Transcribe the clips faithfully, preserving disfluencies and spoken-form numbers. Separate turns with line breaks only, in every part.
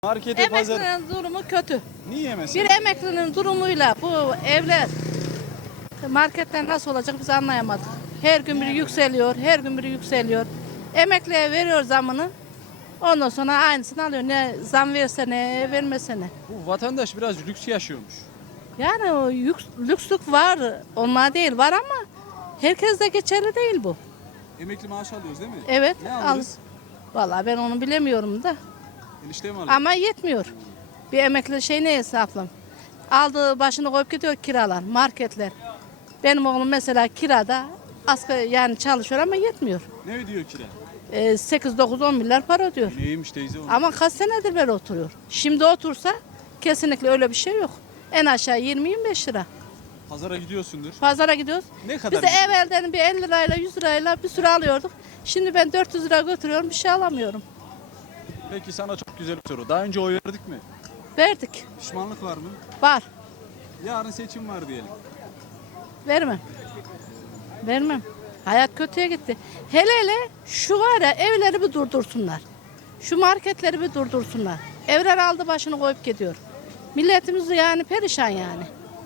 Markete, pazar.
Emeklinin durumu kötü.
Niye mesela?
Bir emeklinin durumuyla bu evler, marketler nasıl olacak biz anlayamadık. Her gün biri yükseliyor, her gün biri yükseliyor. Emekliye veriyor zamını, ondan sonra aynısını alıyor. Ne zam verse ne, vermese ne.
Bu vatandaş biraz lüks yaşıyormuş.
Yani o lüks, lükslük var, onlar değil var ama herkes de geçerli değil bu.
Emekli maaş alıyoruz değil mi?
Evet,
Ne
al.
alırız?
Vallahi ben onu bilemiyorum da.
Enişte mi alıyor?
Ama yetmiyor. Bir emekli şey ne hesaplam? Aldığı başını koyup gidiyor kiralar, marketler. Benim oğlum mesela kirada asgari yani çalışıyor ama yetmiyor.
Ne ödüyor kira?
Ee, sekiz dokuz on milyar para ödüyor.
Neymiş teyze onu?
Ama kaç senedir böyle oturuyor. Şimdi otursa kesinlikle öyle bir şey yok. En aşağı yirmi yirmi beş lira.
Pazara gidiyorsundur.
Pazara gidiyoruz.
Ne kadar?
Biz de evvelden bir elli lirayla yüz lirayla bir sürü alıyorduk. Şimdi ben dört yüz lira götürüyorum bir şey alamıyorum.
Peki sana çok güzel bir soru. Daha önce oy verdik mi?
Verdik.
Pişmanlık var mı?
Var.
Yarın seçim var diyelim.
Vermem. Vermem. Hayat kötüye gitti. Hele hele şu var ya evleri bir durdursunlar. Şu marketleri bir durdursunlar. Evler aldı başını koyup gidiyor. Milletimiz yani perişan yani.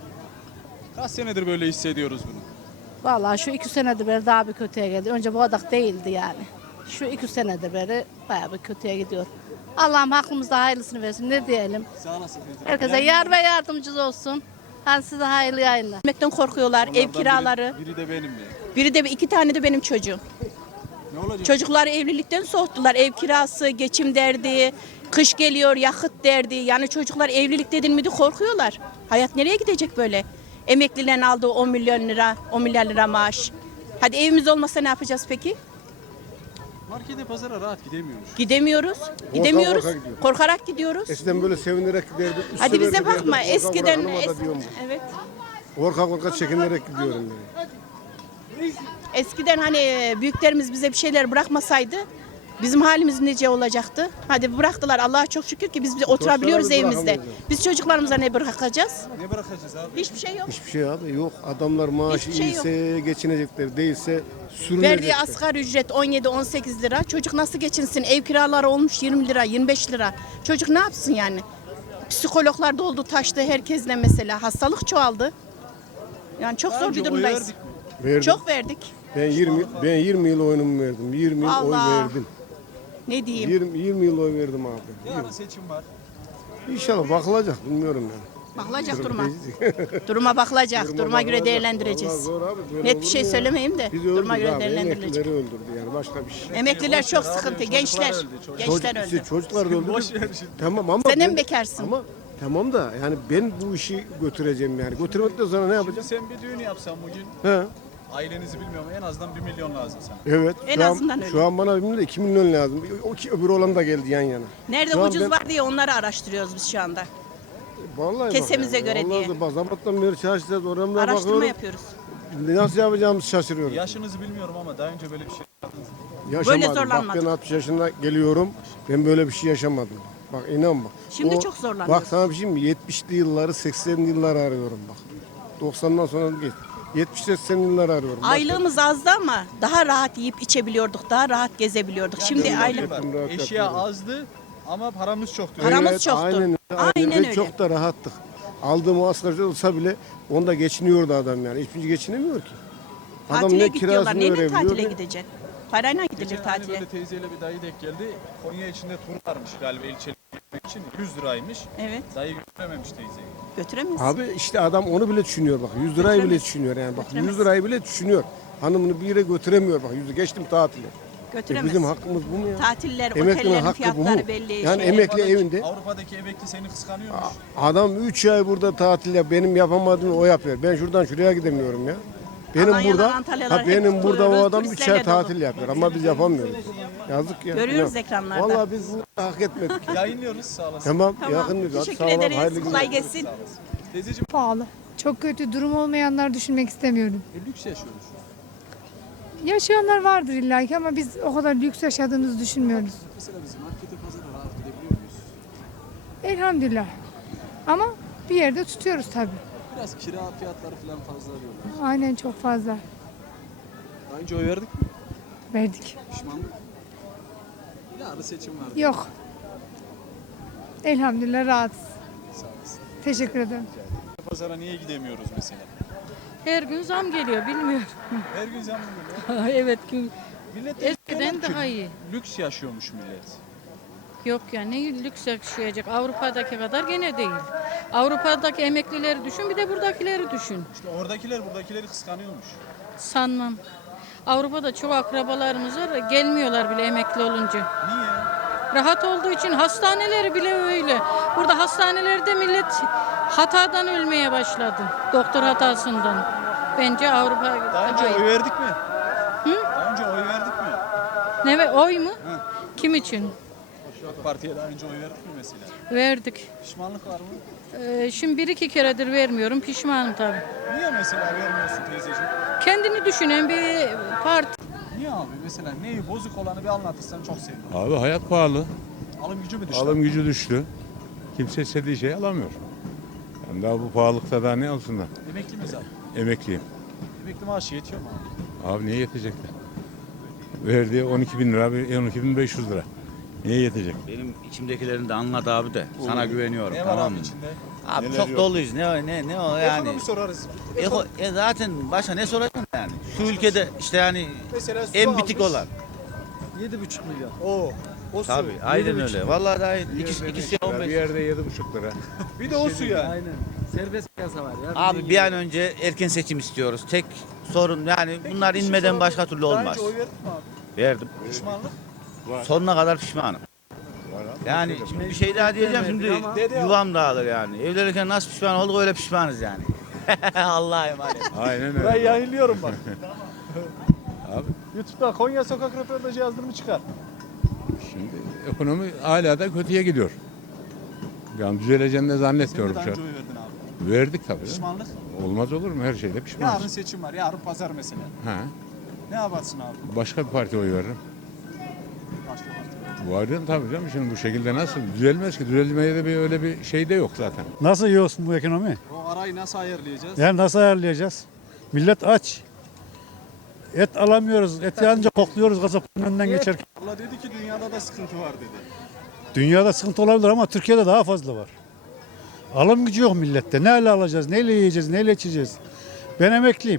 Kaç senedir böyle hissediyoruz bunu?
Vallahi şu iki senedir beri daha bir kötüye geldi. Önce bu kadar değildi yani. Şu iki senedir beri bayağı bir kötüye gidiyor. Allah'ım hakkımızda hayırlısını versin. Ne diyelim?
Sağ olasın teyze.
Herkese yar ve yardımcısı olsun. Hadi size hayırlı yayınlar.
Gitmekten korkuyorlar, ev
Onlardan
kiraları.
Biri, biri de benim ya.
Biri de iki tane de benim çocuğum.
Ne olacak?
Çocukları evlilikten soğuttular. Ev kirası, geçim derdi, kış geliyor, yakıt derdi. Yani çocuklar evlilik dedin miydi korkuyorlar. Hayat nereye gidecek böyle? Emeklilerin aldığı on milyon lira, on milyar lira maaş. Hadi evimiz olmasa ne yapacağız peki?
Markete, pazara rahat gidemiyormuş.
Gidemiyoruz. Gidemiyoruz.
korka gidiyoruz.
Korkarak gidiyoruz.
Eskiden böyle sevinerek giderdik.
Hadi
üstüne
bize
giderdik,
bakma.
korka
Eskiden
korka hanıma da
es-
diyorum.
evet.
Korka korka çekinerek gidiyorum yani.
Eskiden hani büyüklerimiz bize bir şeyler bırakmasaydı bizim halimiz nece olacaktı? Hadi bıraktılar. Allah'a çok şükür ki biz bir oturabiliyoruz
biz
evimizde.
bırakamayacağız.
Biz çocuklarımıza ne bırakacağız?
Ne bırakacağız abi?
Hiçbir şey yok.
Hiçbir şey abi yok. Adamlar maaşı
Hiçbir şey
iyiyse geçinecekler, değilse sürünecekler.
Verdiği asgari ücret on yedi on sekiz lira. Çocuk nasıl geçinsin? Ev kiraları olmuş yirmi lira, yirmi beş lira. Çocuk ne yapsın yani? Psikologlar doldu taştı herkesle mesela. Hastalık çoğaldı. Yani çok
Daha
zor
önce
bir
oy
durumdayız.
verdik mi?
Verdim.
Çok verdik.
Ben yirmi ben yirmi yıl oyunumu verdim. yirmi yıl
Allah.
oy verdim.
Ne diyeyim?
yirmi, yirmi yıl oy verdim abi.
Yarın seçim var.
İnşallah bakılacak bilmiyorum yani.
Bakılacak duruma. Duruma bakılacak. Duruma göre
bakılacak.
değerlendireceğiz.
Vallahi zor abi, böyle
Net
olur
bir şey
mu ya?
söylemeyeyim de
Biz
duruma
öldürdü
göre
abi,
değerlendirilecek.
emeklileri öldürdü yani başka bir şey.
Emekliler
Boş
çok
ver abi,
sıkıntı.
çocuklar
Gençler.
öldü, çocuk-
Gençler
Çocuk-
öldü.
Çocuklar da öldü.
Boş ver şimdi.
Tamam ama
Sen de mi
ben-
bekarsın?
Ama tamam da yani ben bu işi götüreceğim yani. Götürmekten sonra ne
Şimdi
yapacağım?
sen bir düğün yapsan bugün,
He.
ailenizi bilmiyorum en azından bir milyon lazım sana.
Evet.
En
şu
azından
an,
öyle.
Şu an bana bilmiyorum da iki milyon lazım. O ki öbür olan da geldi yan yana.
Nerede
Şu an
ucuz
ben-
var diye onları araştırıyoruz biz şu anda.
Vallahi
Kesemize
bak
göre
yani.
diye.
Vallahi bak sabahtan beri çalışacağız. Oramda
Araştırma
bakıyorum.
yapıyoruz.
Nasıl yapacağımızı şaşırıyorum.
Yaşınızı bilmiyorum ama daha önce böyle bir şey yaptınız mı?
Yaşamadım.
Böyle
Bak
zorlanmadık.
ben altmış yaşında geliyorum. Ben böyle bir şey yaşamadım. Bak inan bak.
Şimdi çok zorlanıyoruz.
Bak sana bir şey mi? yetmişli yılları seksenli yılları arıyorum bak. doksandan sonra geç. yetmiş seksen yılları arıyorum. Başka-
Aylığımız azdı ama daha rahat yiyip içebiliyorduk. Daha rahat gezebiliyorduk. Şimdi
Yani
aylık
diyorlar,
Rahat
eşya
yapıyorum.
azdı ama paramız çoktu.
Paramız
Evet,
çoktu.
Aynen, öyle, aynen,
Aynen
Ve
öyle.
çok da rahattık. Aldığım o asgari ücret olsa bile onda geçiniyordu adam yani. Hiçbir şey geçinemiyor ki. Adam
tatile
ne
git diyorlar.
kirasını
Neyle
verebiliyor
tatile
ne-
gideceksin? Parayla gidilir
Geçen hani
tatile.
böyle teyzeyle bir dayı denk geldi. Konya içinde tur varmış galiba ilçeli için yüz liraymış.
Evet.
Dayı götürememiş teyzeyi.
Götüremeyiz.
Abi işte adam onu bile düşünüyor bak. yüz lirayı bile
Götüremez.
düşünüyor yani bak.
Götüremez.
yüz lirayı bile düşünüyor. Hanımını bir yere götüremiyor bak. Yüzü geçtim tatile. E
Götüremez.
bizim hakkımız bu mu ya?
Tatiller,
Emeklinin
otellerin
hakkı bu mu?
fiyatları belli.
Yani
şey.
emekli
Avrupa'daki-
evinde
Avrupa'daki emekli seni kıskanıyormuş.
adam üç ay burada tatilde benim yapamadığımı o yapıyor. Ben şuradan şuraya gidemiyorum ya. Benim
Alanya'dan,
burada
Antalyalar
ha,
hep
benim burada o
turistlerle
adam üç ay
dolu.
tatil yapıyor ama biz yapamıyoruz. Yazık ya.
Görüyoruz
Ya.
ekranlarda.
Vallahi biz bunu hak etmedik.
Yayınlıyoruz sağ olasın.
Tamam,
Tamam.
yakın diyoruz. Hadi
Teşekkür
sağ olun,
ederiz.
hayırlı günler.
Kolay gelsin.
Teyzeciğim
Pahalı. Çok kötü. Durum olmayanlar düşünmek istemiyorum.
e, lüks yaşıyoruz.
Yaşayanlar vardır illaki ama biz o kadar lüks yaşadığımızı düşünmüyoruz.
Mesela biz markete pazara rahat gidebiliyor muyuz?
Elhamdülillah. Ama bir yerde tutuyoruz tabii.
Biraz kira fiyatları falan fazla diyorlar.
Aynen çok fazla.
Daha önce oy verdik mi?
Verdik.
Pişmanlık. Yarın seçim var.
Yok. Elhamdülillah rahatız.
Sağ olasın.
Teşekkür ederim.
Pazara niye gidemiyoruz mesela?
Her gün zam geliyor bilmiyorum.
Her gün zam geliyor.
Evet gün
Millet
eskiden
diyorlar ki,
daha iyi.
Lüks yaşıyormuş millet.
Yok ya ne lüks yaşayacak. Avrupa'daki kadar gene değil. Avrupa'daki emeklileri düşün bir de buradakileri düşün.
İşte oradakiler buradakileri kıskanıyormuş.
Sanmam. Avrupa'da çok akrabalarımız var gelmiyorlar bile emekli olunca.
Niye?
Rahat olduğu için hastaneleri bile öyle. Burada hastanelerde millet hatadan ölmeye başladı. Doktor hatasından. Bence Avrupa
Daha önce
daha iyi.
oy verdik mi?
Hı?
Daha önce oy verdik mi?
Ne ve oy mu?
Hı.
Kim için?
AK Parti'ye daha önce oy verdik mi mesela?
Verdik.
Pişmanlık var mı?
Ee, şimdi bir iki keredir vermiyorum. Pişmanım tabii.
Niye mesela vermiyorsun teyzeciğim?
Kendini düşünen bir parti.
Niye abi? Mesela neyi bozuk olanı bir anlatırsan çok sevinirim.
Abi hayat pahalı.
Alım gücü mü düştü?
Alım gücü düştü. Kimse istediği şeyi alamıyor. Yani daha bu pahalılıkta daha ne alsınlar?
Emekli miyiz abi?
Emekliyim.
Emekli maaşı yetiyor mu abi?
Abi niye yetecek de? Verdiği on iki bin lira, on iki bin beş yüz lira. Niye yetecek?
Benim içimdekilerini de anlat abi de. Sana güveniyorum,
Ne var
tamam
abi
mı?
içinde?
Abi
Neler
çok
yok?
doluyuz. Ne o ne ne o yani.
Ekonomi sorarız.
Eko, e zaten başka ne soracaksın yani? Şu ülkede işte yani
Mesela su
en bitik
almış,
olan.
yedi buçuk milyar. O. O su.
Tabii aynen
yedi buçuk
öyle.
milyar.
Vallahi daha ikisi ikisi on
Bir
beş.
yerde yedi buçuk lira.
Bir de o su yani.
Abi bir an önce erken seçim istiyoruz. Tek sorun yani bunlar
Bir şey
inmeden
soralım.
başka türlü
Daha
olmaz.
önce oy verdik mi abi?
Verdim.
Pişmanlık.
Sonuna kadar pişmanım. Yani şimdi bir şey daha diyeceğim şimdi
Dede
yuvam dağılır yani. Evlenirken nasıl pişman olduk öyle pişmanız yani. Allah'a emanet.
Aynen
Ben
öyle.
yayınlıyorum bak.
Abi
YouTube'da Konya sokak röportajı yazdığımı çıkar.
şimdi ekonomi hala da kötüye gidiyor. Yani düzeleceğini de
Sen de
zannetmiyorum
daha
şu
önce
an.
oy verdin abi.
Verdik tabii.
Pişmanlık.
Olmaz olur mu? Her şeyde
Yarın
pişmanız.
seçim var. Yarın pazar mesela.
Ha.
Ne yaparsın abi?
Başka bir parti oy veririm.
Başka parti.
Varım tabii canım. Şimdi bu şekilde nasıl? Düzelmez ki. Düzelmeye de bir öyle bir şey de yok zaten.
Nasıl yiyorsun bu ekonomi?
O arayı nasıl ayarlayacağız?
Yani nasıl ayarlayacağız? Millet aç. Et alamıyoruz. Eti ancak kokluyoruz kasapın önünden geçerken.
Allah dedi ki dünyada da sıkıntı var dedi.
Dünyada sıkıntı olabilir ama Türkiye'de daha fazla var. Alım gücü yok millette. Neyle alacağız, neyle yiyeceğiz, neyle içeceğiz? Ben emekliyim.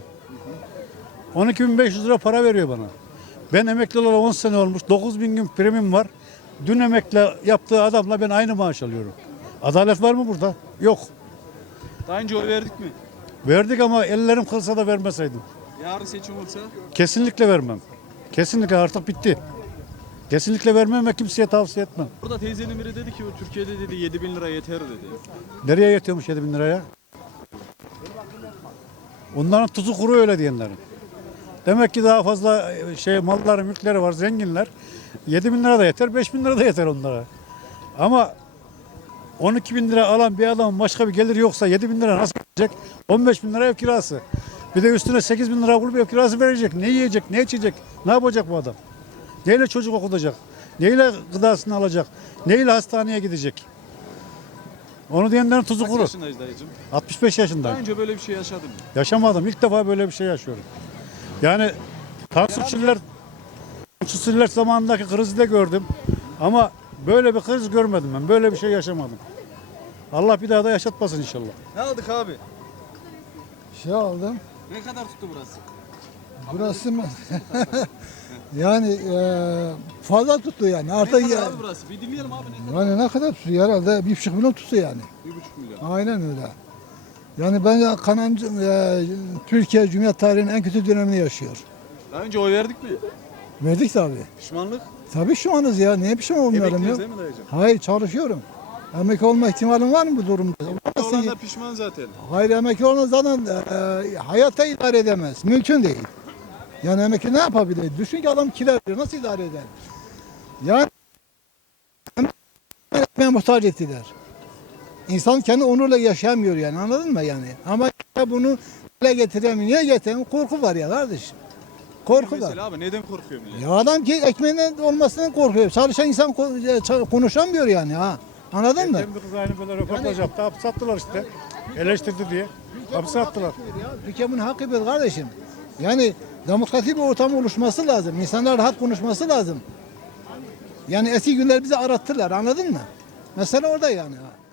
on iki bin beş yüz lira para veriyor bana. Ben emekli olalı on sene olmuş. dokuz bin gün primim var. Dün emekli yaptığı adamla ben aynı maaş alıyorum. Adalet var mı burada? Yok.
Daha önce oy verdik mi?
Verdik ama ellerim kırılsa da vermeseydim.
Yarın seçim olsa
Kesinlikle vermem. Kesinlikle artık bitti. Kesinlikle vermem ve kimseye tavsiye etmem.
burada teyzenin biri dedi ki Türkiye'de dedi yedi bin lira yeter dedi.
Nereye yetiyormuş yedi bin liraya? Onların tuzu kuru öyle diyenlerin. Demek ki daha fazla şey malları, mülkleri var, zenginler. yedi bin lira da yeter, beş bin lira da yeter onlara. Ama on iki bin lira alan bir adamın başka bir geliri yoksa yedi bin lira nasıl verecek? on beş bin lira ev kirası. Bir de üstüne sekiz bin lira bulup ev kirası verecek. Ne yiyecek, ne içecek, ne yapacak bu adam? Neyle çocuk okutacak? Neyle gıdasını alacak? Neyle hastaneye gidecek? Onu diyenlerin tuzu
Kaç
kuru.
yaşındayız dayıcım?
altmış beş
Daha
yaşındayım.
önce böyle bir şey yaşadın mı?
Yaşamadım. İlk defa böyle bir şey yaşıyorum. Yani Tansu Çiller, Tansu Çiller zamanındaki krizi de gördüm. Ama böyle bir kriz görmedim ben. Böyle bir şey yaşamadım. Allah bir daha da yaşatmasın inşallah.
Ne aldık abi?
Şey aldım.
Ne kadar tuttu burası?
Burası mı? yani e, fazla tuttu yani.
Ne
Artık
kadar
ya,
abi burası? Bir dinleyelim abi ne kadar?
yani ne kadar tuttu? Herhalde bir buçuk milyon tuttu yani.
Bir buçuk milyon.
Aynen öyle. Yani ben Kanancı, e, Türkiye Cumhuriyet tarihinin en kötü dönemini yaşıyor.
Daha önce oy verdik mi?
Verdik tabii.
Pişmanlık.
Tabii şu anız ya. Niye pişman olmuyorum ya?
Emekliyiz değil mi dayıcım?
Hayır çalışıyorum. Emekli olma ihtimalim var mı bu durumda?
Emekli olan da pişman zaten.
Hayır emekli olan zaten e, hayata idare edemez. Mümkün değil. Yani emekli ne yapabilir? Düşün ki adam kira veriyor. Nasıl idare eder? Yani ekmeğe muhtaç ettiler. İnsan kendi onurla yaşayamıyor yani anladın mı yani? Ama bunu dile getiremiyor. Niye getiremiyor? Korku var ya kardeşim. Korku var.
Mesela abi neden korkuyor millet?
Ya adam ki ekmeğinden olmasından korkuyor. Çalışan insan ko- konuşamıyor yani ha. Anladın mı?
Hem bir kız aynı böyle röportaj yaptı. Hapse attılar işte. Eleştirdi diye. Hapse attılar.
Türkiye bunun hakkı bir kardeşim. Yani demokratik bir ortam oluşması lazım. İnsanlar rahat konuşması lazım. Yani eski günler bizi arattılar anladın mı? Mesele orada yani.